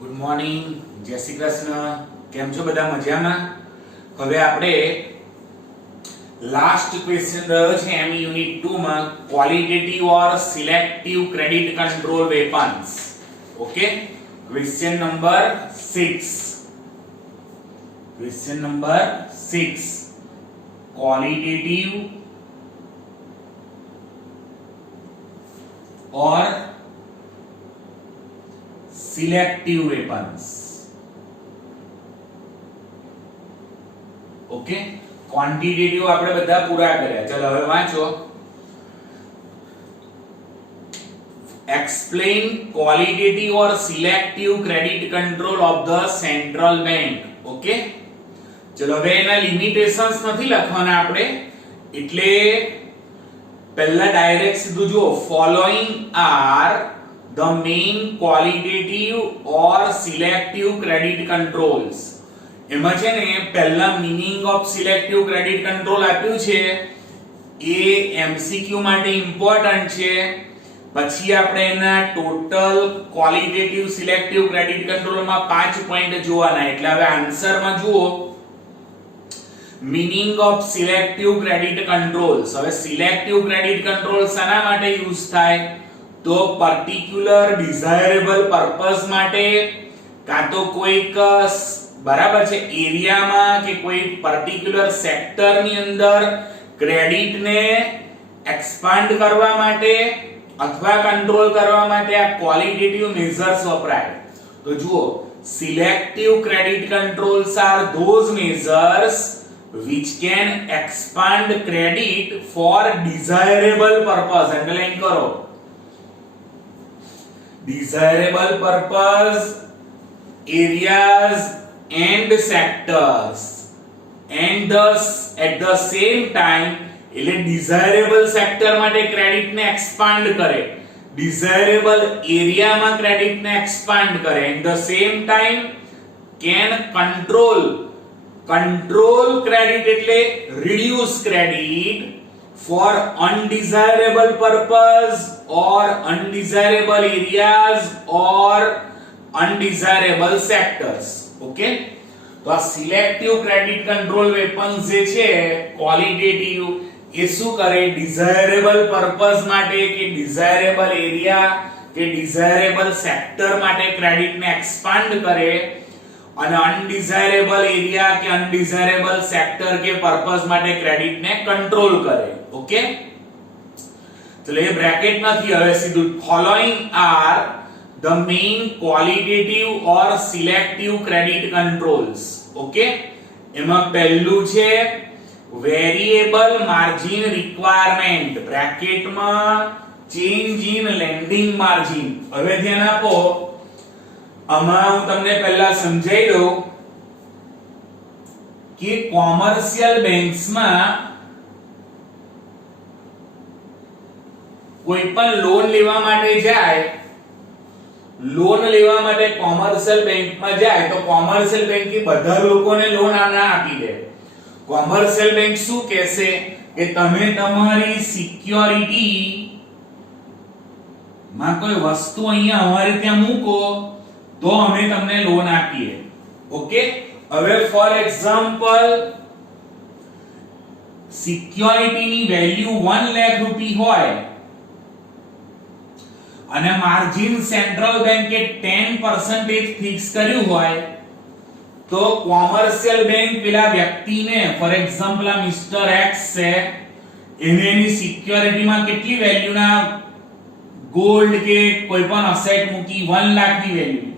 Good morning, જય શ્રી કૃષ્ણ. કેમ છો બધા? મજામાં? હવે આપણે લાસ્ટ ક્વેશ્ચન રહ્યો છે એમ યુનિટ 2 માં qualitative or selective credit control weapons. Okay, question number 6. Question number 6, qualitative or selective weapons. Okay, quantitative આપણે બધા પૂરા કર્યા. ચલો હવે વાંચો. Explain qualitative or selective credit control of the central bank. Okay, ચલો હવે એના લિમિટેશન્સ નથી લખવાના આપણે, એટલે પહેલા ડાયરેક્ટ સીધું જો following are the main qualitative or selective credit controls. એમાં છે ને પહેલા meaning of selective credit control આપ્યું છે, એ એમસીક્યુ માટે ઇમ્પોર્ટન્ટ છે. પછી આપણે એના ટોટલ ક્વોલિટેટિવ સિલેક્ટિવ ક્રેડિટ કંટ્રોલમાં 5 પોઈન્ટ જોવાના. એટલે હવે આન્સરમાં જુઓ, meaning of selective credit controls. હવે સિલેક્ટિવ ક્રેડિટ કંટ્રોલ શાના માટે યુઝ થાય? તો પર્ટિક્યુલર ડિઝાયરેબલ પર્પસ માટે, કાં તો કોઈક બરાબર છે એરિયામાં કે કોઈ પર્ટિક્યુલર સેક્ટરની અંદર ક્રેડિટને એક્સપાન્ડ કરવા માટે અથવા કંટ્રોલ કરવા માટે આ ક્વોલિટેટિવ મેઝર્સ વપરાય. તો જુઓ, selective credit controls R those measures which can expand credit for desirable purpose. Underline करो, desirable purpose, areas and sectors, and thus at the same time એટલે desirable sector માટે ક્રેડિટ ને એક્સપાન્ડ કરે, desirable area માં credit ને expand કરે, and the same time can control credit એટલે reduce credit for undesirable purpose or undesirable areas or undesirable sectors. Okay, તો આ સિલેક્ટિવ ક્રેડિટ કંટ્રોલ વેપન્સ જે છે ક્વોલિટેટિવ, એ શું કરે? ડિઝાયરેબલ પર્પસ માટે કે ડિઝાયરેબલ એરિયા કે ડિઝાયરેબલ સેક્ટર માટે ક્રેડિટને એક્સપાન્ડ કરે અને અનડિઝાયરેબલ એરિયા કે અનડિઝાયરેબલ સેક્ટર કે પર્પસ માટે ક્રેડિટને કંટ્રોલ કરે. ઓકે, તો એ બ્રેકેટ નથી, હવે સીધું following are the main qualitative or selective credit controls. Okay, એમાં પહેલું છે variable margin requirement, બ્રેકેટમાં change in lending margin. હવે ધ્યાન આપો, આમાં હું તમને પહેલા સમજાઈ દઉં કે કોમર્શિયલ બેંક્સમાં કોઈ પણ લોન લેવા માટે જાય, લોન લેવા માટે કોમર્શિયલ બેંકમાં જાય તો કોમર્શિયલ બેંક એ બધા લોકોને લોન ના આપી દે. કોમર્શિયલ બેંક શું કહેશે કે તમે તમારી સિક્યોરિટી માં કોઈ વસ્તુ અહીંયા અમારે ત્યાં મૂકો તો અમે તમને લોન આપીએ. ઓકે, હવે ફોર એક્ઝામ્પલ સિક્યોરિટીની વેલ્યુ 1 લાખ રૂપિયા હોય અને માર્જિન સેન્ટ્રલ બેંકે 10% ફિક્સ કર્યું હોય, તો કોમર્શિયલ બેંક પેલા વ્યક્તિને, ફોર એક્ઝામ્પલ આ મિસ્ટર એક્સ છે, એની સિક્યોરિટીમાં કેટલી વેલ્યુના ગોલ્ડ કે કોઈ પણ અસેટ મૂકી? 1 લાખની વેલ્યુ,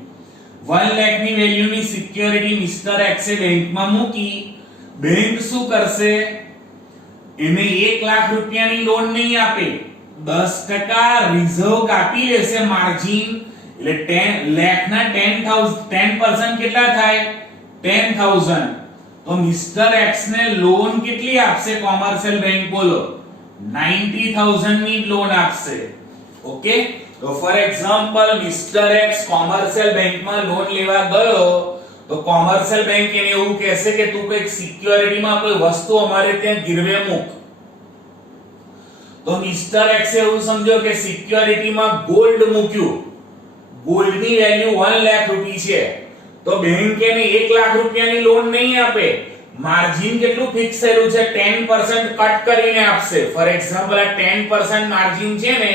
1 લાખની વેલ્યુની સિક્યોરિટી મિસ્ટર એક્સે બેંકમાં મૂકી. બેંક શું કરશે? એને 1 લાખ રૂપિયાની લોન નહીં આપે, 10% રિઝર્વ કાપી લેશે માર્જિન. એટલે 10 લાખના 10% કેટલા થાય? 10000. તો મિસ્ટર એક્સ ને લોન કેટલી આપશે કોમર્શિયલ બેંક? બોલો, 90000 ની લોન આપશે. ઓકે, તો for example mister x commercial બેંકમાં લોન લેવા ગયો તો કોમર્શિયલ બેંક એને એવું કહેશે કે તું કોઈ સિક્યોરિટીમાં કોઈ વસ્તુ અમારે ત્યાં ગીરવે મૂક. તો મિસ્ટર એક્સ એવું સમજો કે સિક્યોરિટીમાં ગોલ્ડ મૂક્યું, ગોલ્ડની વેલ્યુ 1 લાખ રૂપિયા છે તો બેંક એને 1 લાખ રૂપિયાની લોન નહીં આપે, માર્જિન કેટલું ફિક્સ થયેલું છે 10% કટ કરીને આપશે. ફોર એક્ઝામ્પલ આ 10% માર્જિન છે ને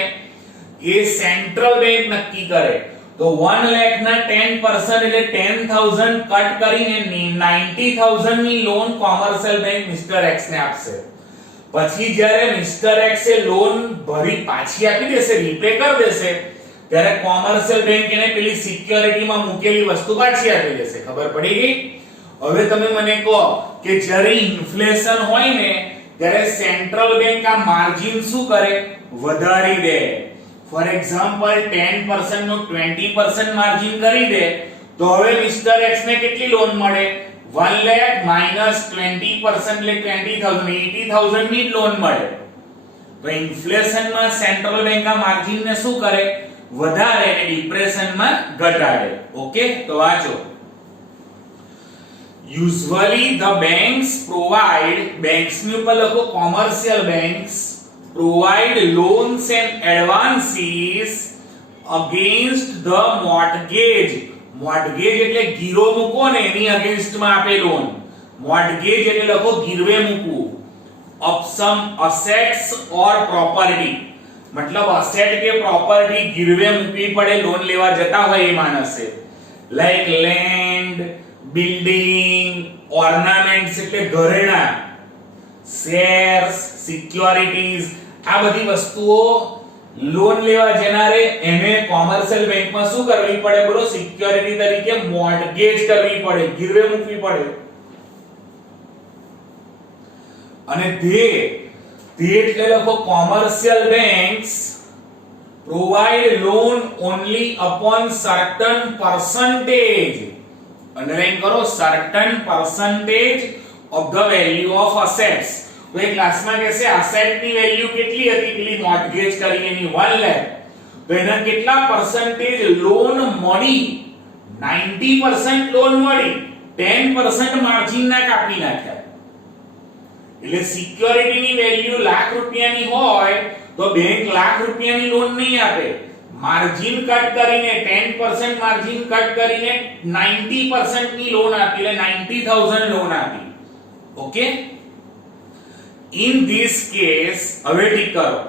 એ સેન્ટ્રલ બેંક નક્કી કરે તો 1 લાખ ના 10% એટલે 10000 કટ કરીને 90000 ની loan commercial bank mister x ને આપશે. પછી જ્યારે મિસ્ટર એક્સ એ લોન ભરી પાછી આપી દેશે, રીપે કરી દેશે, ત્યારે કોમર્શિયલ બેંક એને પેલી સિક્યોરિટીમાં મૂકેલી વસ્તુ પાછી આપી દેશે. ખબર પડી ગઈ? હવે તમે મને કહો કે જ્યારે ઇન્ફ્લેશન હોય ને ત્યારે સેન્ટ્રલ બેંક આ માર્જિન શું કરે? વધારી દે. ફોર એક્ઝામ્પલ 10% નું 20% માર્જિન કરી દે તો હવે મિસ્ટર એક્સ ને કેટલી લોન મળે? 1 લાખ માઈનસ 20% એટલે 20000 80000 ની લોન મળે. તો ઇન્ફ્લેશનમાં સેન્ટ્રલ બેંક આ માર્જિન ને શું કરે? વધારે અને ડિપ્રેશનમાં ઘટાડે. ઓકે, તો વાંચો. Usually the banks provide, banks ની ઉપર લખો commercial banks provide loans and advances against the mortgage. Mortgage એટલે ગીરો મૂકો ને એની અગેન્સ્ટ માં આપે લોન. Mortgage એટલે લખો ગીરવે મૂકવું. Of some assets or property, મતલબ અસેટ કે પ્રોપર્ટી ગીરવે મૂકવી પડે લોન લેવા જતા હોય એ માણસે. લાઈક લેન્ડ, બિલ્ડિંગ, ઓર્નામેન્ટ્સ એટલે ઘરેણા, શેર્સ, સિક્યોરિટીઝ, આ બધી વસ્તુઓ લોન લેવા જનારે એને કોમર્શિયલ બેંકમાં શું કરવી પડે? બોલો, સિક્યોરિટી તરીકે મોર્ટગેજ કરવી પડે, ગીરવે મૂકવી પડે. અને તે એટલે લખો commercial banks provide loan only upon certain percentage, underline કરો, certain percentage of the value of assets. તો એ ક્લાસમાં કહેશે asset ની વેલ્યુ કેટલી હતી? પેલી મોર્ટગેજ કરી એની 1 લાખ, તો એના કેટલા પર્સન્ટેજ લોન મળી? 90% લોન મળી, 10% માર્જિન ના કાપી નાખ્યા. એટલે સિક્યોરિટીની વેલ્યુ લાખ રૂપિયાની હોય તો બેંક લાખ રૂપિયાની લોન નહીં આપે, માર્જિન કટ કરીને 10% માર્જિન કટ કરીને 90% ની લોન આપી, એટલે 90000 લોન આપી. ઓકે, in this case હવે ઠીક કરો,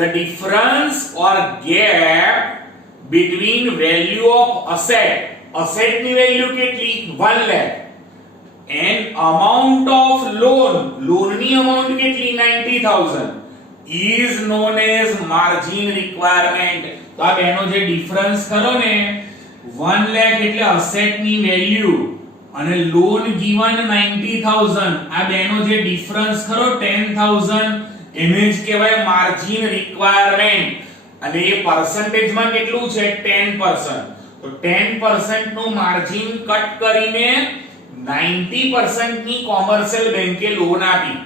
the difference or gap between value of asset, asset ની વેલ્યુ કેટલી? 1 lakh, and amount of loan, loan ની amount કેટલી? 90000, is known as margin requirement. તો આ બેનો જે ડિફરન્સ ખરો ને 1 લાખ એટલે અસેટ ની વેલ્યુ અને લોન ગિવન 90000, આ બેનો જે ડિફરન્સ ખરો 10000, એને જ કહેવાય માર્જિન રિક્વાયરમેન્ટ. અને એ પર્સન્ટેજ માં કેટલું છે? 10%. તો 10% નું માર્જિન કટ કરીને 90% ની કોમર્શિયલ બેંકે લોન આપી.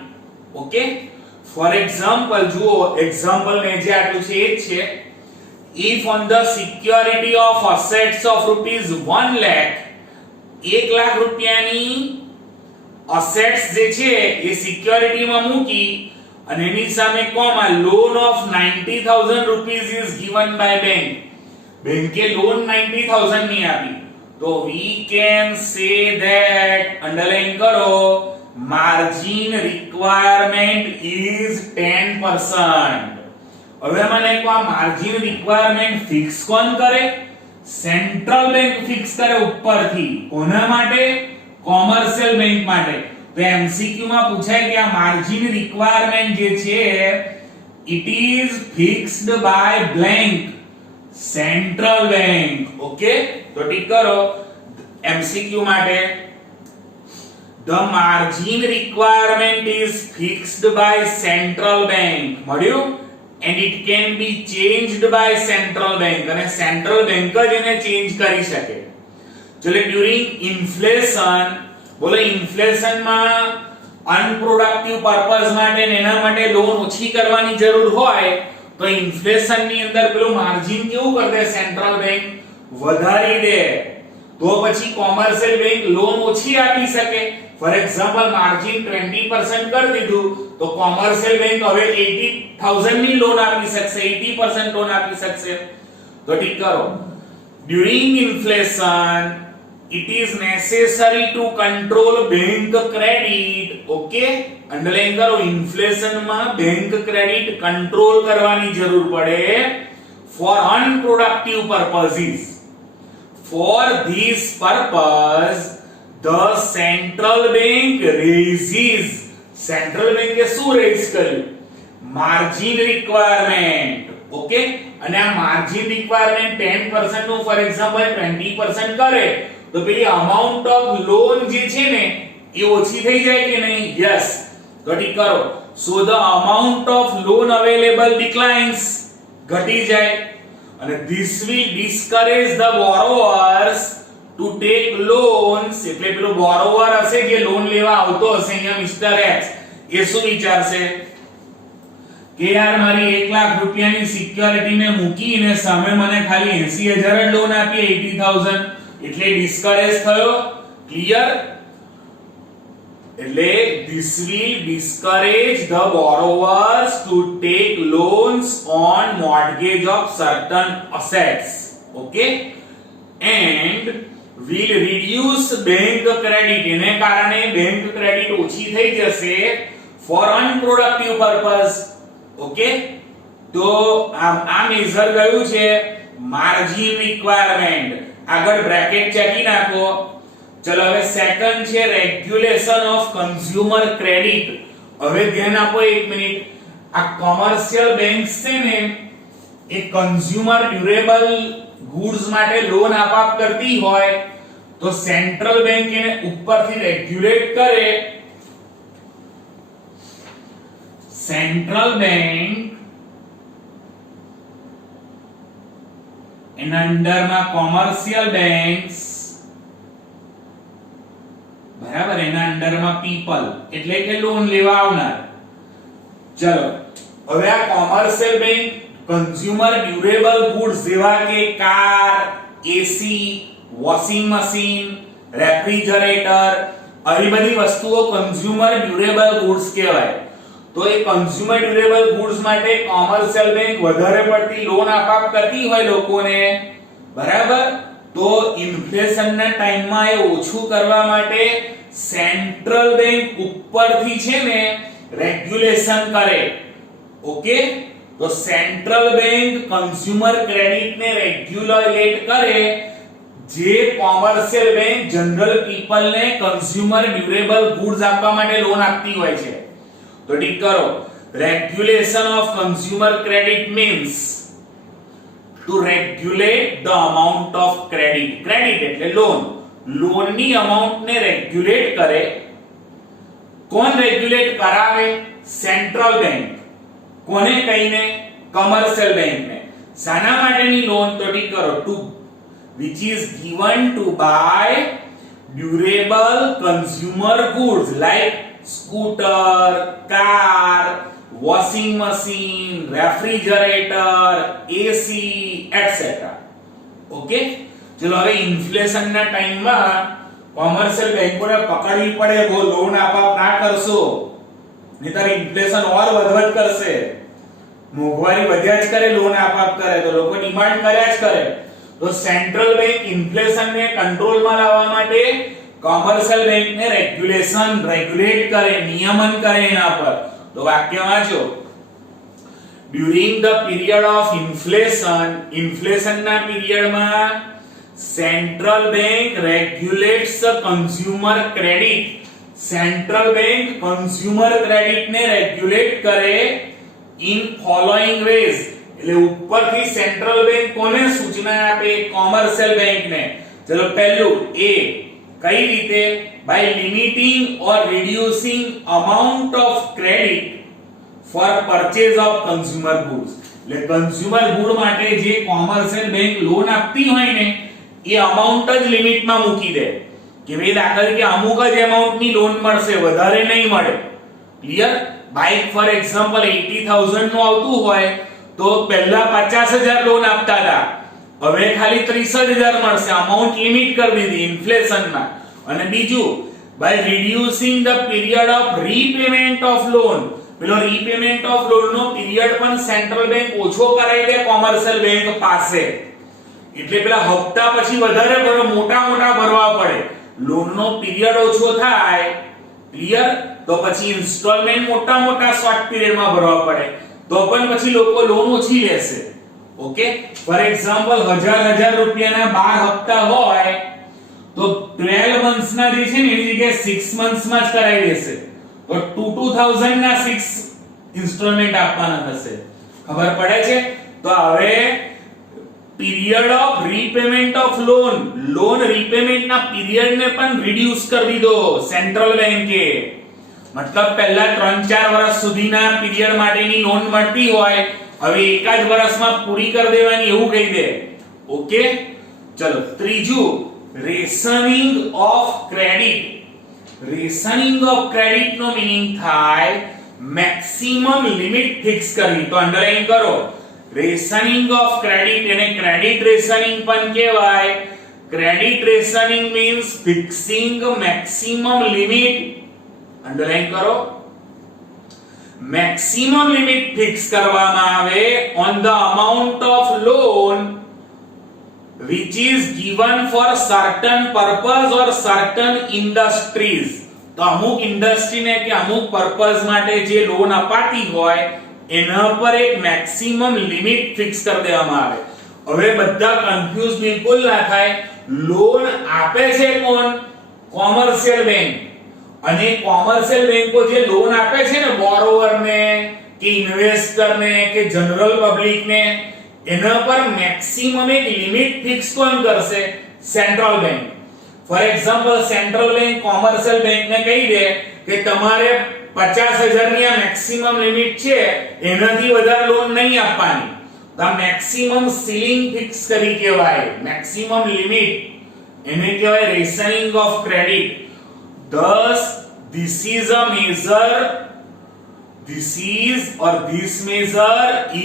ઓકે, ફોર એક્ઝામ્પલ જુઓ, એક્ઝામ્પલ મેં જે આપ્યું છે એ જ છે. if on the security of assets of rupees 1 lakh, 1 lakh રૂપિયાની અસેટ્સ જે છે એ સિક્યોરિટીમાં મૂકી અને એની સામે કોમાં loan of 90000 rupees is given by bank, બેંકે લોન 90000 ની આપી, તો we can say that, underline કરો, margin requirement is 10%. હવે મને કહો આ માર્જિન રિક્વાયરમેન્ટ ફિક્સ કોણ કરે? સેન્ટ્રલ બેંક ફિક્સ કરે ઉપરથી. કોના માટે? કોમર્શિયલ બેંક માટે. તો એમસીક્યુ માં પૂછાય કે આ માર્જિન રિક્વાયરમેન્ટ જે છે it is fixed by blank, central bank. Okay, તો ટીક કરો એમસીક્યુ માટે the margin requirement is fixed by central bank, મળ્યું? and it can be changed by central bank, અને central bank જ એને ચેન્જ કરી શકે. ચલો, during inflation, બોલો ઇન્ફ્લેશન માં અનપ્રોડક્ટિવ પર્પઝ માટે એના માટે લોન ઓછી કરવાની જરૂર હોય તો ઇન્ફ્લેશન ની અંદર પેલું માર્જિન કેવું કરી દે? સેન્ટ્રલ બેંક વધારી દે, તો પછી કોમર્શિયલ બેંક લોન ઓછી આપી શકે. ફોર એક્ઝામ્પલ માર્જિન 20% કરી દીધું તો કોમર્શિયલ બેંક હવે 80000 ની લોન આપી શકશે, 80% લોન આપી શકશે. તો ઠીક કરો, during inflation it is necessary to control bank credit. okay, underline કરો, ઇન્ફ્લેશન માં બેંક ક્રેડિટ કંટ્રોલ કરવાની જરૂર પડે for unproductive purposes. For this purpose the central bank raises, central bank એ શું રેઝ કર્યું? Margin requirement. ઓકે, અને આ margin requirement 10% નું ફોર એક્ઝામ્પલ 20% કરે તો પેલી અમાઉન્ટ ઓફ લોન જે છે ને એ ઓછી થઈ જાય કે નહીં? યસ, ઘટી કરો. So the amount of loan available declines, ઘટી જાય. અને this will discourage the borrowers to take loans. એટલે પેલો બોરોવર હશે જે લોન લેવા આવતો હશે, અહીંયા મિસ્ટર એક્સ, એ શું વિચારશે કે યાર મારી 1 લાખ રૂપિયાની સિક્યોરિટી ને મૂકીને સામે મને ખાલી 80,000 જ લોન આપી, 80,000, એટલે ડિસ્કરેજ થયો. ક્લિયર? એટલે this will discourage the borrowers to take loans on mortgage of certain assets. okay, and will reduce bank credit. એને કારણે બેંક ક્રેડિટ ઓછી થઈ જશે for unproductive purpose. okay, તો આ મેઝર કયું છે? Margin requirement. આગળ બ્રેકેટ ચેકી નાખો. ચલો હવે સેકન્ડ છે રેગ્યુલેશન ઓફ કન્ઝ્યુમર ક્રેડિટ. હવે ધ્યાન આપો 1 મિનિટ. આ કોમર્શિયલ બેંક્સ છે ને એ કન્ઝ્યુમર ડ્યુરેબલ ગુડ્સ માટે લોન આપાપ કરતી હોય તો સેન્ટ્રલ બેંક એને ઉપરથી રેગ્યુલેટ કરે. સેન્ટ્રલ બેંક એના અંડરમાં કોમર્શિયલ બેંક્સ, બરાબર, એના અંડરમાં પીપલ એટલે કે લોન લેવા આવનાર. ચલો હવે આ commercial bank consumer durable goods જેવા કે કાર, એસી, વોશિંગ મશીન, રેફ્રિજરેટર, આવી બધી વસ્તુઓ કન્ઝ્યુમર ડ્યુરેબલ ગુડ્સ કહેવાય. તો એ કન્ઝ્યુમર ડ્યુરેબલ ગુડ્સ માટે કોમર્શિયલ બેંક વધારે પડતી લોન આપાપ કરતી હોય લોકોને, બરાબર. તો ઇન્ફ્લેશનના ટાઈમમાં એ ઓછું કરવા માટે સેન્ટ્રલ બેંક ઉપરથી છે ને રેગ્યુલેશન કરે. ઓકે, તો સેન્ટ્રલ બેંક કન્ઝ્યુમર ક્રેડિટને રેગ્યુલેટ કરે, જે કોમર્શિયલ બેંક જનરલ પીપલને કન્ઝ્યુમર ડ્યુરેબલ ગુડ્સ આપવા માટે લોન આપતી હોય છે. તો ઠીક કરો, regulation of consumer credit means to regulate the amount of credit. credit એટલે લોન, લોનની અમાઉન્ટ ને રેગ્યુલેટ કરે. કોણ રેગ્યુલેટ કરાવે? Central bank. કોને કહીને? કોમર્શિયલ બેંકને. શાના માટેની લોન? તો ઠીક કરો, two which is given to buy durable consumer goods like scooter, car, washing machine, refrigerator, AC, etc. Okay, ચલો હવે ઇન્ફ્લેશનના ટાઈમમાં કોમર્શિયલ બેંકોને પકડવી પડે, બહુ લોન આપાપ ના કરશો નહીતર ઇન્ફ્લેશન ઓર વધવધ કરશે. મોંઘવારી વધ્યા જ કરે, લોન આપાપ કરે તો લોકો ડિમાન્ડ કર્યા જ કરે. તો સેન્ટ્રલ બેંક ઇન્ફ્લેશનને કંટ્રોલમાં લાવવા માટે કોમર્શિયલ બેંકને રેગ્યુલેટ કરે, નિયમન કરે એના પર. તો વાક્ય વાંચો. ડ્યુરિંગ ધ પીરિયડ ઓફ ઇન્ફ્લેશનના પીરિયડમાં central bank regulates consumer credit. Central bank consumer ક્રેડિટને રેગ્યુલેટ કરે ઇન ફોલોઈંગ વેઝ. એટલે ઉપરથી સેન્ટ્રલ બેંક કોને સૂચના આપે? કોમર્શિયલ બેંકને. ચલો પહેલું એ કઈ રીતે? By limiting or reducing amount of credit for purchase of consumer goods. એટલે કન્ઝ્યુમર ગુડ માટે જે કોમર્શિયલ બેંક લોન આપતી હોય ને એ અમાઉન્ટ જ લિમિટમાં મૂકી દે કે ભાઈ દાખલા તરીકે અમુક જ એમાઉન્ટની લોન મળશે, વધારે નહીં મળે. ક્લિયર? બાઇક ફોર એક્ઝામ્પલ 80,000 નું આવતું હોય તો પહેલા 50,000 લોન આપતા હતા, હવે ખાલી 30,000 મળશે. અમાઉન્ટ લિમિટ કરી દીધી ઇન્ફ્લેશનમાં. અને બીજું by reducing the period of repayment of loan. પેલો રીપેમેન્ટ ઓફ લોન નો પીરિયડ પણ સેન્ટ્રલ બેંક ઓછો કરાવી દે કોમર્શિયલ બેંક પાસે. એટલે પેલા હપ્તા પછી વધારે મોટા ભરવા પડે, લોનનો પીરિયડ ઓછો થાય, ક્લિયર, તો પછી ઇન્સ્ટોલમેન્ટ મોટા શોર્ટ પીરિયડમાં ભરવા પડે, તો પણ પછી લોકો લોન ઓછી લેશે. ઓકે, ફોર એક્ઝામ્પલ 1000 રૂપિયાના 12 હપ્તા હોય તો 12 મંથ્સ ના જે છે ને એની જગ્યાએ 6 મંથ્સ માં જ કરાવી દેશે, તો 2000 ના 6 ઇન્સ્ટોલમેન્ટ આપવાના થશે. ખબર પડે છે? તો હવે period of repayment of loan repayment ના પીરિયડ ને પણ રિડ્યુસ કરી દીધો સેન્ટ્રલ બેંકે. મતલબ પહેલા 3-4 વર્ષ સુધીના પીરિયડ માટેની લોન મળતી હોય, હવે એક જ વર્ષમાં પૂરી કરી દેવાની એવું કહી દે. ઓકે, ચલો ત્રીજું, rationing of credit. Rationing of credit નો મીનિંગ થાય મેક્સિમમ લિમિટ ફિક્સ કરવી. તો અંડરલાઈન કરો, રેશનિંગ ઓફ ક્રેડિટ એને ક્રેડિટ રેશનિંગ પણ કહેવાય. Credit rationing means fixing maximum limit. Underline કરો, મેક્સિમમ લિમિટ ફિક્સ કરવામાં આવે on the amount of loan which is given for certain purpose or certain industries. તો અમુક ઇન્ડસ્ટ્રીને કે અમુક પર્પઝ માટે જે લોન અપાતી હોય એના પર એક મેક્સિમમ લિમિટ ફિક્સ કરી દેવામાં આવે. હવે બધા કન્ફ્યુઝ બિલકુલ ના થાય, લોન આપે છે કોણ? Commercial bank. અને કોમર્શિયલ બેંકો જે લોન આપે છે ને બોરોવર ને કે ઇન્વેસ્ટર ને કે જનરલ પબ્લિક ને, એના પર મેક્સિમમ એક લિમિટ ફિક્સ કોણ કરશે? Central bank. For example central bank commercial bank ને કહી દે કે તમારે 50000 ની આ મેક્સિમમ લિમિટ છે, એનાથી વધારે લોન નહીં આપવાની. તો આ મેક્સિમમ સીલિંગ ફિક્સ કરી કહેવાય, મેક્સિમમ લિમિટ, એને કહેવાય rationing of credit. Thus this measure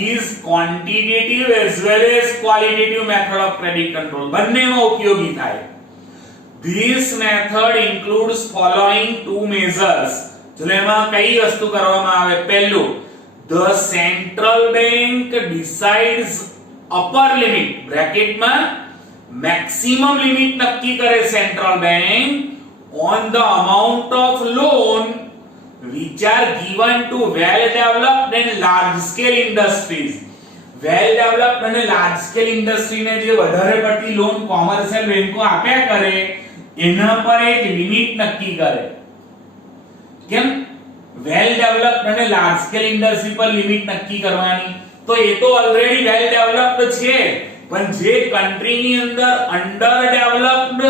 is quantitative as well as qualitative method of credit control. બંનેમાં ઉપયોગી થાય. This method includes following two measures. ચલો એમાં કઈ વસ્તુ કરવામાં આવે? પહેલું, the central bank decides upper limit બ્રેકેટમાં maximum limit નક્કી કરે central bank on the amount of loan which are given to well developed and large scale industries. well developed અને large scale industry ને જે વધારે પડતી લોન કોમર્શિયલ બેંકો આપ્યા કરે એના પર એક લિમિટ નક્કી કરે. કેમ? well developed અને large scale industry પર લિમિટ નક્કી કરવાની, તો એ તો ઓલરેડી well developed છે, પણ જે કન્ટ્રીની અંદર અંડર ડેવલપ્ડ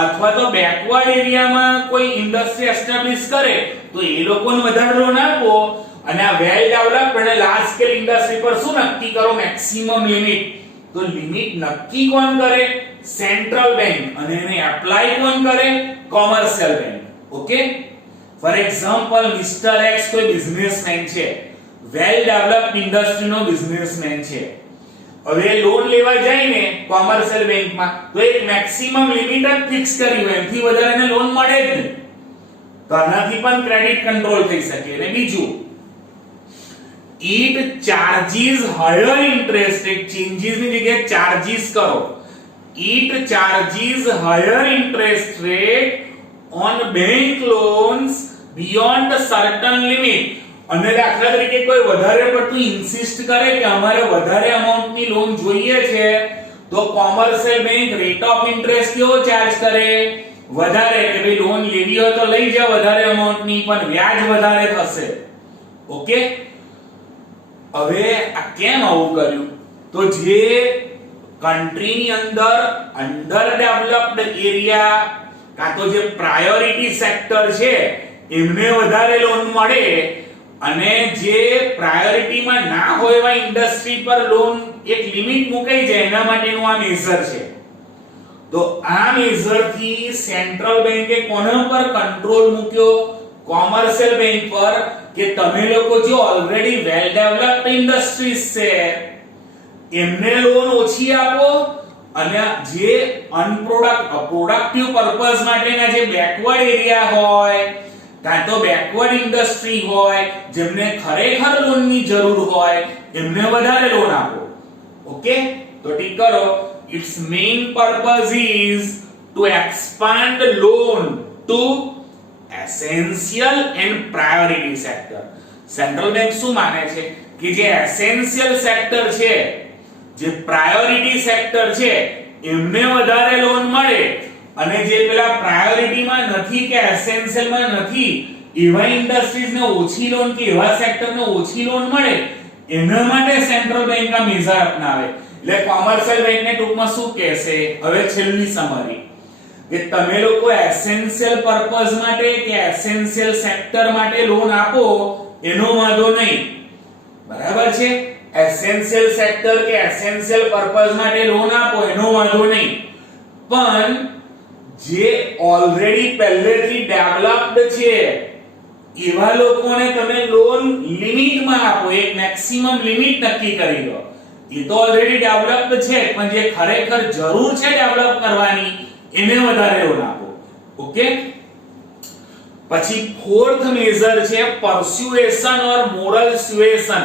અથવા તો બેકવર્ડ એરિયામાં કોઈ ઇન્ડસ્ટ્રી એસ્ટાબ્લિશ કરે તો એ લોકોને વધારે લોન આપો, અને આ વેલ ડેવલપ્ડ અને લાર્જ સ્કેલ ઇન્ડસ્ટ્રી પર શું નક્કી કરો? Maximum limit. તો લિમિટ નક્કી કોણ કરે? Central bank. અને એને એપ્લાય કોણ કરે? Commercial bank. Okay, for example mister x કોઈ બિઝનેસમેન છે, વેલ ડેવલપ્ડ ઇન્ડસ્ટ્રીનો બિઝનેસમેન છે. હવે લોન લેવા જાય ને કોમર્શિયલ બેંકમાં તો એક મેક્સિમમ લિમિટ જ ફિક્સ કરી હોય, એથી વધારે એને લોન મળે જ નહીં. તો આનાથી પણ ક્રેડિટ કંટ્રોલ થઈ શકે. અને બીજું, it charges higher interest rate. changes ની જગ્યાએ charges કરો. it charges higher interest rate on bank loans beyond a certain limit. અને દાખલા તરીકે કોઈ વધારે પડતું ઇન્સિસ્ટ કરે કે અમારે વધારે અમાઉન્ટની લોન જોઈએ છે, તો commercial bank rate of interest કેવો ચાર્જ કરે? વધારે, કે ભાઈ લોન લેવી હોય તો લઈ જાવ વધારે અમાઉન્ટની, પણ વ્યાજ વધારે થશે. ઓકે, હવે આ કેમ આવું કર્યું? તો જે કન્ટ્રીની અંદર અંડર ડેવલપ્ડ એરિયા કાં તો જે પ્રાયોરિટી સેક્ટર છે એમને વધારે લોન મળે, અને જે પ્રાયોરિટીમાં ના હોય એવા ઇન્ડસ્ટ્રી પર લોન એક લિમિટ મુકાઈ જાય, એના માટેનું આ મેઝર છે. તો આ મેઝર થી સેન્ટ્રલ બેંકે કોના પર કંટ્રોલ મૂક્યો? કોમર્શિયલ બેંક પર, કે તમે લોકો જે ઓલરેડી વેલ ડેવલપ્ડ ઇન્ડસ્ટ્રીઝ છે એમને લોન ઓછી આપો, અને જે પ્રોડક્ટિવ પર્પઝ માટેના જે બેકવર્ડ એરિયા હોય કાં તો બેકવર્ડ ઇન્ડસ્ટ્રી હોય જેમને ખરેખર લોનની જરૂર હોય એમને વધારે લોન આપો. ઓકે, તો ઠીક કરો, its main purpose is to expand loan to essential and priority sector. Central bank શું માને છે કે જે એસેન્શિયલ સેક્ટર છે, જે પ્રાયોરિટી સેક્ટર છે, એમને વધારે લોન મળે અને જે પેલા પ્રાયોરિટીમાં નથી કે એસેન્શિયલમાં નથી એવા ઇન્ડસ્ટ્રીઝને ઓછી લોન કે એવા સેક્ટરને ઓછી લોન મળે, એના માટે સેન્ટ્રલ બેંક આ મેઝર અપનાવે. એટલે કોમર્શિયલ બેંકને ટૂંકમાં શું કહેશે, હવે છેલ્લી સમરી, કે તમે લોકો એસેન્શિયલ પર્પઝ માટે કે એસેન્શિયલ સેક્ટર માટે લોન આપો એનો વાંધો નહીં, બરાબર છે. એસેન્શિયલ સેક્ટર કે એસેન્શિયલ પર્પઝ માટે લોન આપો એનો વાંધો નહીં, પણ જે ઓલરેડી પહેલેથી ડેવલપ્ડ છે એવા લોકોને તમે લોન લિમિટમાં આપો, એક મેક્સિમમ લિમિટ નક્કી કરી દો. એ તો ઓલરેડી ડેવલપ્ડ છે, પણ જે ખરેખર જરૂર છે ડેવલપ કરવાની એને વધારે લોન આપો. ઓકે. પછી ફોર્થ મેજર છે પરસ્યુએશન ઓર મોરલ સ્યુએશન.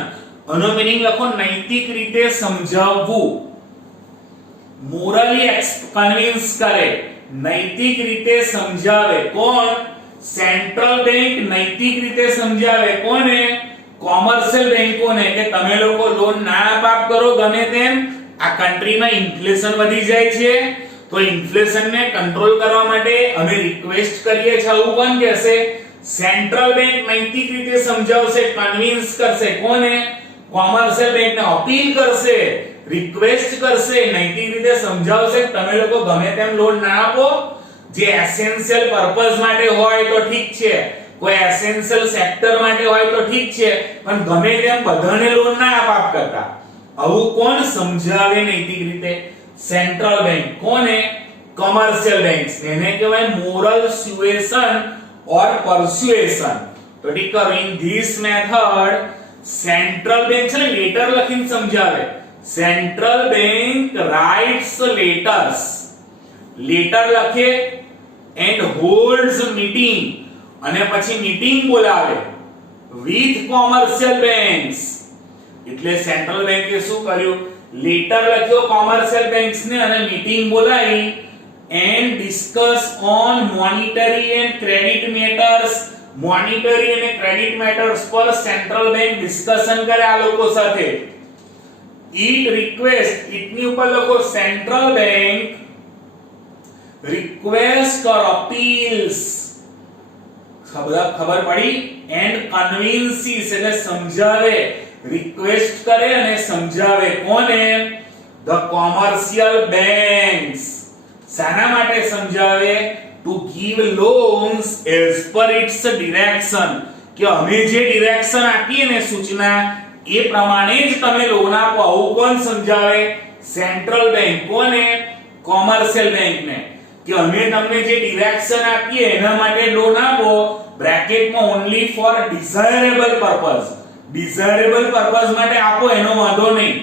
આનો મીનિંગ લખો નૈતિક રીતે સમજાવવું. મોરલી કન્વિન્સ કરે, નૈતિક રીતે સમજાવે. કોણ? સેન્ટ્રલ બેંક નૈતિક રીતે સમજાવે કોને? કોમર્શિયલ બેંકોને, કે તમે લોકો લોન ના આપ કરો ગમે તેમ, આ કન્ટ્રીમાં ઇન્ફ્લેશન વધી જાય છે તો ઇન્ફ્લેશનને કંટ્રોલ કરવા માટે અમે રિક્વેસ્ટ કરીએ છીએ. આવું કોણ કહેશે? સેન્ટ્રલ બેંક નૈતિક રીતે સમજાવશે, કન્વિન્સ કરશે. કોને? કોમર્શિયલ બેંકને અપીલ કરશે, રિક્વેસ્ટ કરશે, નૈતિક રીતે સમજાવશે તમે લોકો ગમે તેમ લોન ના આપો. જે એસેન્શિયલ પર્પઝ માટે હોય તો ઠીક છે, કોઈ એસેન્શિયલ સેક્ટર માટે હોય તો ઠીક છે, પણ ગમે તેમ બધાને લોન ના આપ કરતા. આવું કોણ સમજાવે નૈતિક રીતે? Central bank. કોને? Commercial banks. એને કહેવાય મોરલ સ્યુએશન ઓર પરસ્યુએશન. તો ઠીક કરો, in this method central bank છે ને લેટર લખીને સમજાવે. Central bank writes letters, letter લખે એન્ડ હોલ્ડ્સ મીટિંગ, અને પછી મીટિંગ બોલાવે વિથ કોમર્શિયલ બેંક્સ. એટલે સેન્ટ્રલ બેંકે શું કર્યું? લેટર લખ્યો કોમર્શિયલ બેંક્સ ને અને મીટિંગ બોલાવી and discuss on monetary and credit matters. Monetary અને ક્રેડિટ મેટર્સ પર સેન્ટ્રલ બેંક ડિસ્કશન કરે આ લોકો સાથે. ઈટ રિક્વેસ્ટ, ઈટની ઉપર લખો સેન્ટ્રલ બેંક રિક્વેસ્ટ ઓર અપીલ્સ, ખબર પડી? એન્ડ કન્વિન્સીસ એટલે સમજાવે, રિક્વેસ્ટ કરે અને સમજાવે. કોને? The commercial banks. શાના માટે સમજાવે? To give loans as per its direction, કે અમે જે ડિરેક્શન આપીએ ને સૂચના એ પ્રમાણે જ તમે લોન આપો. આવું કોણ સમજાવે? Central bank. કોને? કોમર્શિયલ બેંકને, કે અમે તમને જે ડિરેક્શન આપીએ એના માટે લોન આપો, બ્રેકેટમાં only for desirable purpose. Desirable purpose માટે આપો એનો વાંધો નહીં,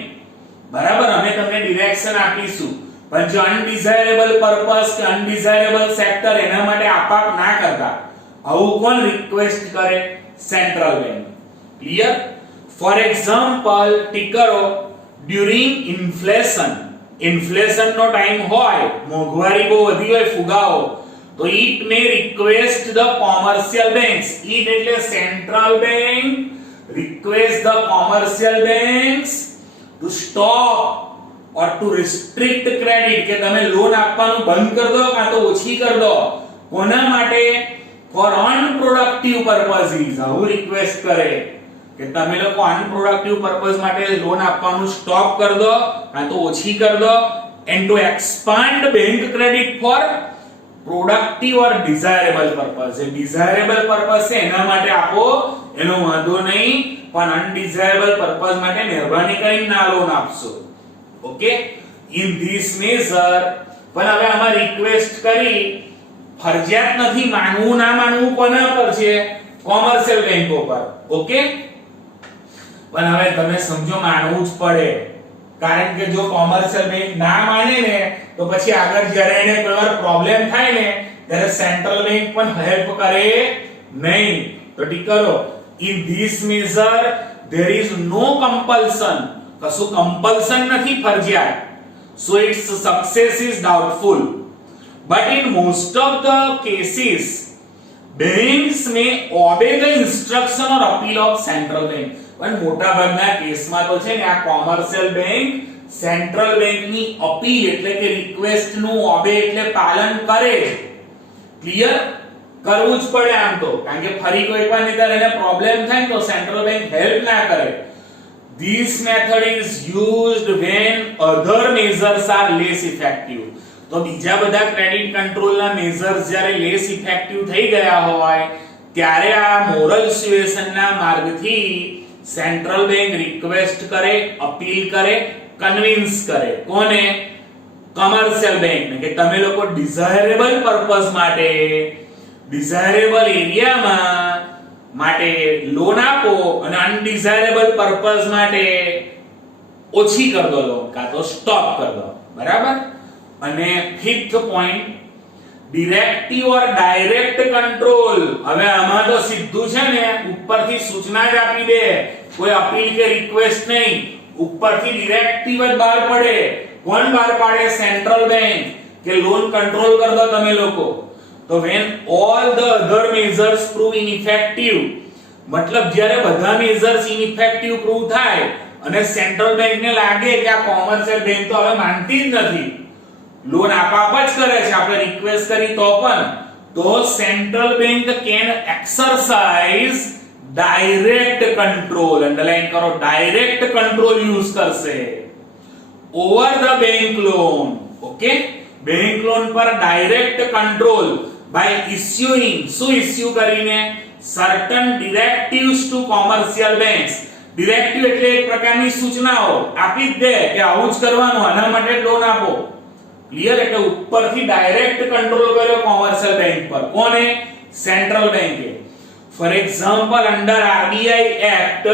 બરાબર, અમે તમને ડિરેક્શન આપીશું, પણ જો અનડિઝાયરેબલ પર્પઝ કે અનડિઝાયરેબલ સેક્ટર એના માટે આપાપ ના કરતા. આવું કોણ રિક્વેસ્ટ કરે? Central bank. Clear? For example ટીકરો ડ્યુરિંગ ઇન્ફ્લેશન, ઇન્ફ્લેશન નો ટાઈમ હોય, મોંઘવારી બહુ વધી હોય, ફુગાવો, તો it may request the commercial banks. It એટલે central bank request the commercial banks to stop or to restrict credit, કે તમે લોન આપવાનું બંધ કરી દો કાં તો ઓછી કરી દો. કોના માટે? for unproductive purposes. આવું રિક્વેસ્ટ કરે કે તમે લોકો અનપ્રોડક્ટિવ પર્પઝ માટે લોન આપવાનું સ્ટોપ કરી દો કાં તો ઓછી કરી દો. and to expand bank credit for productive or desirable purpose. A desirable purpose છે એના માટે આપો એનો વાંધો નહીં, પણ અનડિઝાયરેબલ પર્પઝ માટે મહેરબાની કરીને ના લોન આપશો. ઓકે. ઇન ધીસ મેઝર, પણ હવે આમાં રિક્વેસ્ટ કરી, ફરજિયાત નથી, માનવું ના માનવું કોના પર છે? કોમર્શિયલ બેંકો પર. ઓકે. પણ હવે તમે સમજો માનવું જ પડે, કારણ કે જો કોમર્શિયલ બેંક ના માને ને તો પછી આગળ જ્યારે એને કોઈ વાર પ્રોબ્લેમ થાય ને ત્યારે સેન્ટ્રલ બેંક પણ હેલ્પ કરે નહીં. તો ઠીક કરો, in this measure there is no compulsion, કશું કમ્પલ્શન નથી, ફરજિયાત. so its success is doubtful. But in most of the cases, banks may obey the instruction or appeal of central bank. પણ મોટા ભાગના કેસમાં તો છે ને આ કોમર્શિયલ બેંક સેન્ટ્રલ બેંકની અપીલ એટલે કે રિક્વેસ્ટ નું ઓબે એટલે પાલન કરે. ક્લિયર? કરવું જ પડે આમ તો, કારણ કે ફરી કોઈ પણ રીતે એને પ્રોબ્લેમ થાય તો સેન્ટ્રલ બેંક હેલ્પ ના કરે. This method is used when other measures are less effective. તો બીજા બધા ક્રેડિટ કંટ્રોલના મેઝર્સ જ્યારે લેસ ઇફેક્ટિવ થઈ ગયા હોય ત્યારે આ મોરલ સુએશનના માર્ગથી સેન્ટ્રલ બેંક રિક્વેસ્ટ કરે, અપીલ કરે, કન્વિન્સ કરે. કોને? કમર્શિયલ બેંકને કે તમે લોકો ડિઝાયરેબલ પર્પસ માટે, ડિઝાયરેબલ એરિયામાં માટે લોન આપો અને અનડિઝાયરેબલ પર્પસ માટે ઓછી કર દો લોન, કાં તો સ્ટોપ કર દો. બરાબર? અને ફિફ્થ પોઈન્ટ, ડિરેક્ટિવ ઓર ડાયરેક્ટ કંટ્રોલ. હવે આમાં તો સીધું છે ને ઉપરથી સૂચના જ આપી દે, કોઈ અપીલ કે રિક્વેસ્ટ નહીં, ઉપરથી ડિરેક્ટિવ જ બહાર પડે. કોણ બહાર પાડે? સેન્ટ્રલ બેંક, કે લોન કંટ્રોલ કર દો તમે લોકો. તો when all the other measures prove ineffective, મતલબ જ્યારે બધા મેઝર્સ ઇનઇફેક્ટિવ પ્રૂવ થાય અને સેન્ટ્રલ બેંકને લાગે કે આ કોમર્શિયલ બેંક તો હવે માનતી જ નથી, લોન આપા જ કરે છે, આપણે રિક્વેસ્ટ કરી તો પણ, તો central bank can exercise direct control. Underline કરો, ડાયરેક્ટ કંટ્રોલ યુઝ કરશે over the bank loan. Okay? Bank loan પર ડાયરેક્ટ કંટ્રોલ by issuing, શું ઇસ્યુ કરીને? certain directives to commercial banks. Directive એટલે એક પ્રકારની સૂચનાઓ આપી જ દે કે આવું જ કરવાનું, આના માટે લોન આપો. ક્લિયર? એટલે ઉપરથી ડાયરેક્ટ કંટ્રોલ કર્યો કોમર્શિયલ બેંક પર. કોને? સેન્ટ્રલ બેંકે. For example, under RBI act,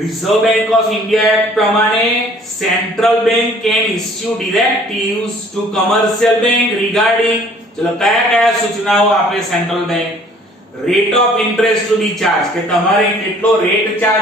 reserve bank of India act પ્રમાણે central bank can issue directives to commercial bank regarding, ચલો કયા કયા સૂચનાઓ આપે central bank? Rate of interest to be charge, કે તમારે કેટલો રેટ ચાર્જ